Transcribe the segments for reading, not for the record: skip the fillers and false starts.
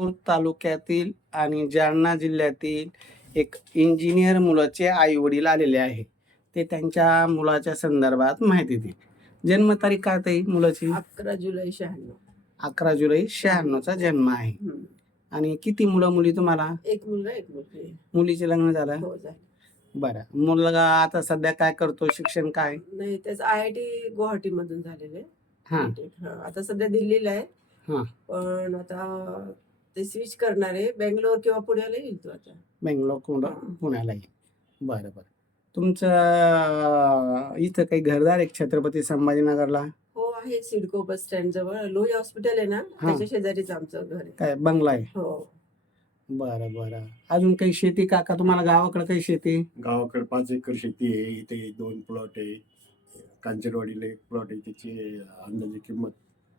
पूर तालुक्यातील आणि जालना जिल्ह्यातील एक इंजिनियर मुलाचे आई वडील आलेले आहे. ते त्यांच्या मुलाच्या संदर्भात माहिती देतील. जन्मतारीख काय ताई मुलाची? 11 जुलै 96. 11 जुलै 96 चा जन्म आहे. आणि किती मुलं मुली तुम्हाला? एक मुलगा एक मुलगी. मुलीचे लग्न झालं? हो झालं. बरं. मुलगा आता सध्या काय करतो? शिक्षण काय? नाही त्याचं IIT गुवाहाटी मधून झालेलं आहे. हा आता सध्या दिल्लीला आहे. हा पण आता ते स्विच करणार आहे. बेंगलोर किंवा पुण्याला येईल तो आता. बेंगलोर हा. पुण्याला येईल. बरं बरं. तुमचं इथं काही घरदार आहे छत्रपती संभाजीनगरला? हो आहे. सिडको बस स्टँड जवळ लोही हॉस्पिटल आहे ना, हा. त्याच्या शेजारीच आमचं घर आहे. काय बंगला आहे? हो. बरं बरं. अजून काही शेती काका तुम्हाला गावाकडे काही शेती? गावाकडे 5 एकर शेती आहे. इथे 2 प्लॉट आहे. कांचनवाडीला एक प्लॉट आहे, त्याची अंदाजे किंमत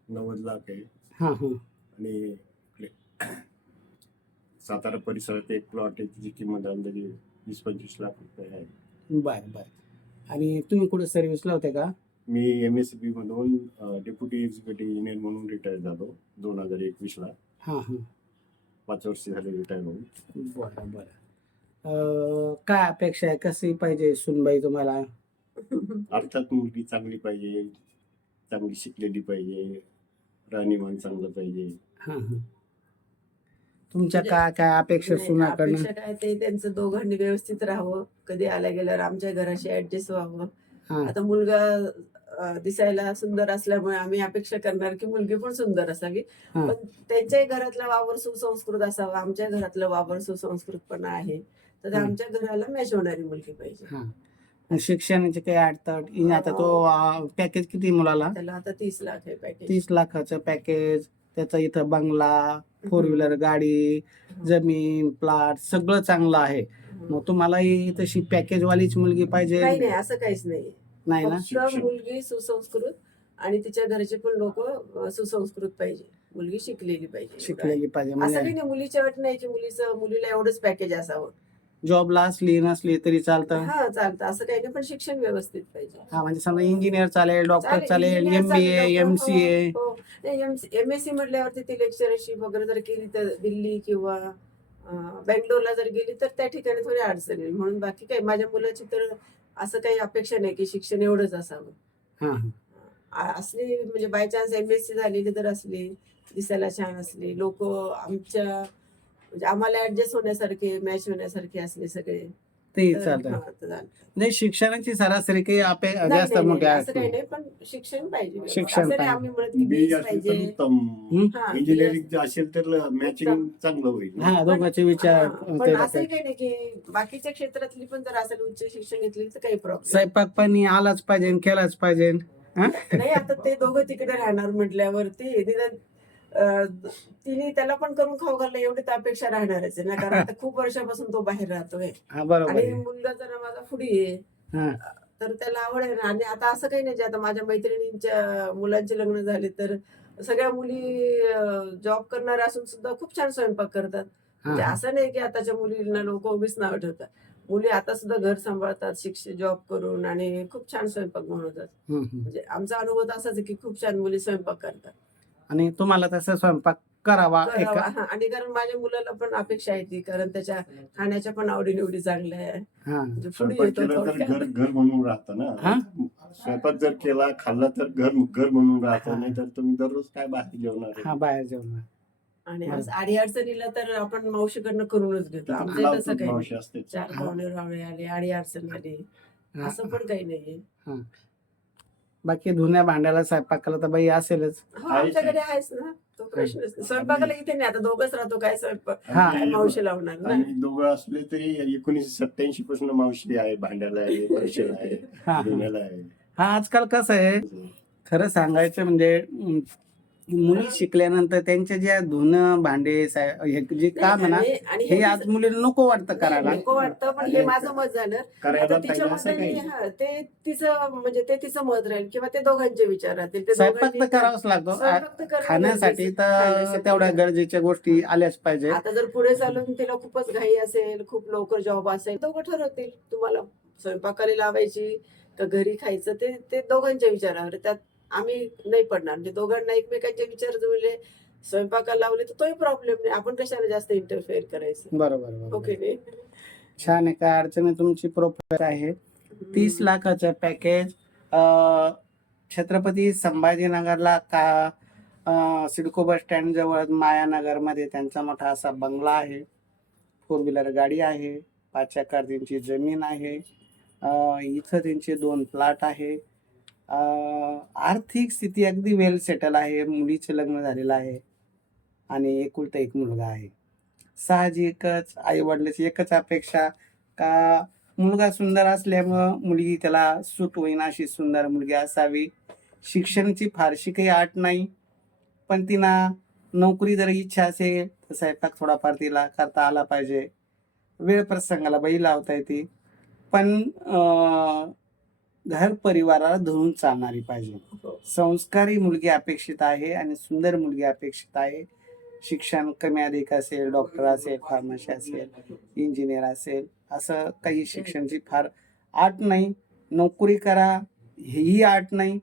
90 लाख आहे. हा हा आणि इकडे सातारा परिसरात एक प्लॉट आहे, त्याची किंमत अंदाजे 20-25 लाख रुपये आहे. बरं बरं. आणि तुम्ही कुठे सर्व्हिसला होते का? मी MSCB मधून डेप्युटी एक्झिक्युटिव्ह इंजिनियर म्हणून रिटायर झालो 2021 ला. हा हा 5 वर्ष झाले रिटायर होऊन. बरं बरं. काय अपेक्षा आहे? कशी पाहिजे सुनबाई तुम्हाला? अर्थात मुलगी चांगली पाहिजे, चांगली शिकलेली पाहिजे, राहणीमान चांगलं पाहिजे. हा हा तुमच्या म्हणजे काय काय अपेक्षा नाही, सुनाकडनं? अपेक्षा काय ते त्यांचं दोघांनी व्यवस्थित राहावं. कधी आल्या गेल्यावर आमच्या घराशी ऍडजस्ट व्हावं. हा आता मुलगा दिसायला सुंदर असल्यामुळे आम्ही अपेक्षा करणार की मुलगी पण सुंदर असावी. हा पण त्यांच्याही घरातला वावर सुसंस्कृत असावा. आमच्या घरातलं वावर सुसंस्कृतपणा आहे. तर ते हम्म. आमच्या घराला मॅच होणारी मुलगी पाहिजे. हा आणि शिक्षणाचे काही अडचण? आता तो पॅकेज किती मुलाला? त्याला आता 30 लाख आहे पॅकेज. 30 लाखाचं पॅकेज. त्याचा इथं बंगला, 4 व्हीलर गाडी, जमीन, प्लॉट सगळं चांगलं आहे. मग तुम्हालाही तशी पॅकेजवालीच मुलगी पाहिजे? नाही नाही असं काहीच नाही. नाही ना? फक्त शिक्षण. मुलगी सुसंस्कृत आणि तिच्या घरचे पण लोक सुसंस्कृत पाहिजे. मुलगी शिकलेली पाहिजे. शिकलेली पाहिजे. असं म्हणजे काही नाही मुलीच्या अट नाही की मुलीला एवढंच पॅकेज असावं. जॉबला असली नसली तरी चालतं? हा चालतं. असं काही नाही पण शिक्षण व्यवस्थित पाहिजे. हा म्हणजे समजा इंजिनियर चालेल, डॉक्टर चालेल, engineer चालेल, MBA, doctor, MCA. हो, हो. MSc म्हटल्यावरती ती लेक्चरशिप वगैरे जर केली तर दिल्ली किंवा बेंगलोरला जर गेली तर त्या ठिकाणी थोडी अडचण येईल. म्हणून बाकी काही माझ्या मुलाची तर असं काही अपेक्षा नाही की शिक्षण एवढंच असावं. हा हा असली म्हणजे बाय चान्स MSc झालेली जर असली, दिसायला छान असली, लोक आमच्या म्हणजे आम्हाला ऍडजस्ट होण्यासारखे, मॅच होण्यासारखे असले सगळे ते तर चालतं. हा, तर झालं. नाही शिक्षणाची सरासरी काही नाही, जास्त नाही, मोठी नाही, असं काही आहे? नाही पण शिक्षण पाहिजे. शिक्षण असं नाही पाहिजे. आम्ही म्हणत की बी BS असेल तर पाहिजे. उत्तम. हा, इंजिनिअरिंग जर असेल तर मॅचिंग चांगलं होईल. हा दोघांचे विचार पण ते असंही टाकायचे. काही नाही की बाकीच्या क्षेत्रातली पण जर असेल उच्च शिक्षण घेतली तर काही प्रॉब्लेम स्वयंपाक पाणी आलाच पाहिजे, केलाच पाहिजे. हा? नाही. आता ते दोघं तिकडे राहणार म्हटल्यावरती निदान तिने त्याला पण करून खाऊ घालणं एवढी तर अपेक्षा राहणारच आहे ना. कारण आता खूप वर्षापासून तो बाहेर राहतोय हा बरोबर आणि आहे. मुलगा जरा माझा फुडी आहे हा तर त्याला आवड आहे ना. आणि आता असं काही नाही जे आता माझ्या मैत्रिणींच्या मुलांचे लग्न झाले तर सगळ्या मुली जॉब करणाऱ्या असून सुद्धा खूप छान स्वयंपाक करतात. म्हणजे हा असं नाही की आताच्या मुलींना लोक उभीच नाव ठेवतात. मुली आता सुद्धा घर सांभाळतात शिक्षण जॉब करून आणि खूप छान स्वयंपाक बनवतात. म्हणजे आमचा अनुभव तर असाच आहे की खूप छान मुली स्वयंपाक करतात. आणि तुम्हाला तसा स्वयंपाक करावा करावा. एका हा, आणि कारण माझ्या मुलाला पण अपेक्षा आहे ती कारण त्याच्या खाण्याच्या पण आवडीनिवडी चांगल्या आहे. हा म्हणजे पुढे स्वयंपाक येतो केला तर थोडक्यात. घर म्हणून राहतं हा? ना. स्वयंपाक जर केला खाल्ला तर घर म्हणून हा. राहतं. नाही तर तुम्ही दररोज काय बाहेर जेवणार हा आहे? बाहेर जेवण. आणि आज आडी अडचणीला तर आपण मावशीकडनं करूनच घेतो. तिथं आमच्या लावतो तसं काही मावशी नाही. असते. 4 हा. पाहुणे रावळे आले, आडी अडचण आली हा. असं पण काही नाहीये. हा. बाकी धुण्या भांड्याला स्वयंपाकाला तर बाई असेलच. हो आहेच आमच्याकडे आहेच ना. तो प्रश्नच नाही. स्वयंपाकाला इथे नाही. आता दोघच राहतो काय स्वयंपाक हा. काय मावशी लावणार ना. आणि दोघं असले तरी 1987 पासून मावशी आहे, भांड्याला आहे, फरशीला आहे, हा. धुण्याला आहे. हा आजकाल कसं आहे खरं सांगायचं म्हणजे मुली शिकल्यानंतर त्यांचे जे धुणं भांडे हे जे काम आहे ना आणि हे आज मुलीला नको वाटतं करायला. नको वाटतं पण हे माझं मत झालं. करायला आता तिच्या पाहिजे असं मताने काही. ते तिचं म्हणजे ते तिचं मत राहील किंवा ते दोघांचे विचार राहतील. ते स्वयंपाक तर दोघांनी करावाच लागतो. स्वयंपाक तर करणं खाण्यासाठी गरजेचं. तर खाण्यासाठी. तेवढ्या गरजेच्या गोष्टी आल्याच पाहिजे. आता जर पुढे चालून तिला खूपच घाई असेल, खूप लवकर जॉब असेल, दोघं ठरवतील तुम्हाला स्वयंपाकाला लावायची का घरी खायचं ते दोघांच्या विचारावर आहे. त्यात आम्ही नाही पडणार. म्हणजे दोघांना एकमेकांचे विचार जुळले स्वयंपाकाला लावले तर तोही प्रॉब्लेम नाही. आपण कशाला जास्त इंटरफेअर करायचं. बरोबर बरोबर. ओके नाही. छान आहे, काय अडचण आहे. तुमची प्रोफाईल आहे 30 लाखाचं पॅकेज. छत्रपती संभाजीनगरला सिडको बस स्टँड जवळ मायानगरमध्ये त्यांचा मोठा असा बंगला आहे. 4 व्हीलर गाडी आहे. 5 एकर त्यांची जमीन आहे. इथं त्यांचे 2 प्लॉट आहे. आर्थिक स्थिती अगदी वेल सेटल आहे. मुलीचं लग्न झालेलं आहे आणि एकुलता एक मुलगा आहे. साहजिकच आई वडिलांची एकच अपेक्षा का मुलगा सुंदर असल्यामुळं मुलगी त्याला सूट होईन अशी सुंदर मुलगी असावी. शिक्षणाची फारशी काही अट नाही, पण तिला नोकरी जर इच्छा असेल तर स्वयंपाक थोडाफार तिला करता आला पाहिजे. वेळ प्रसंगाला बाई लावता येते, पण घर परिवाराला धरून चालणारी पाहिजे. हो. संस्कारी मुलगी अपेक्षित आहे आणि सुंदर मुलगी अपेक्षित आहे. शिक्षण कमी अधिक असेल, डॉक्टर असेल, फार्मसी असेल, इंजिनियर असेल, असं काही शिक्षणाची फार अट नाही. नोकरी करा ही अट नाही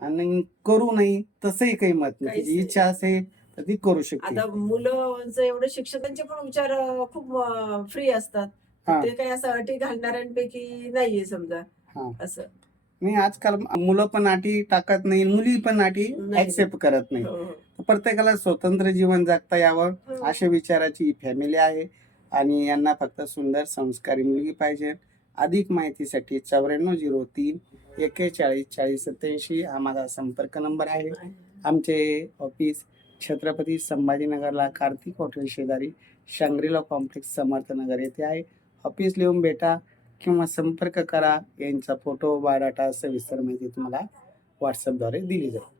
आणि करू नाही तसंही काही मत नाही. काहीच तिची नाही. इच्छा असेल तर ती करू शकते. आता मुलांचं एवढं शिक्षकांचे पण विचार खूप फ्री असतात. हा. ते काही असं अटी घालणाऱ्यांपैकी नाहीये समजा हा. असं. नाही, आजकाल मुलं पण अटी टाकत नाही, मुली पण अटी नाही. ऍक्सेप्ट करत नाही. हो, हो. प्रत्येकाला स्वतंत्र जीवन जगता यावं हो. अशा विचाराची फॅमिली आहे आणि यांना फक्त सुंदर संस्कारी मुलगी पाहिजे. अधिक माहितीसाठी 9403 41 40 87 हा माझा संपर्क नंबर आहे. आमचे ऑफिस छत्रपती संभाजीनगरला कार्तिक हॉटेल शेजारी शंग्रीला कॉम्प्लेक्स समर्थनगर येथे आहे. ऑफिस लिहून भेटा किंवा संपर्क करा. यांचा फोटो बायोडाटा सविस्तर माहिती तुम्हाला व्हॉट्सअपद्वारे दिली जाईल.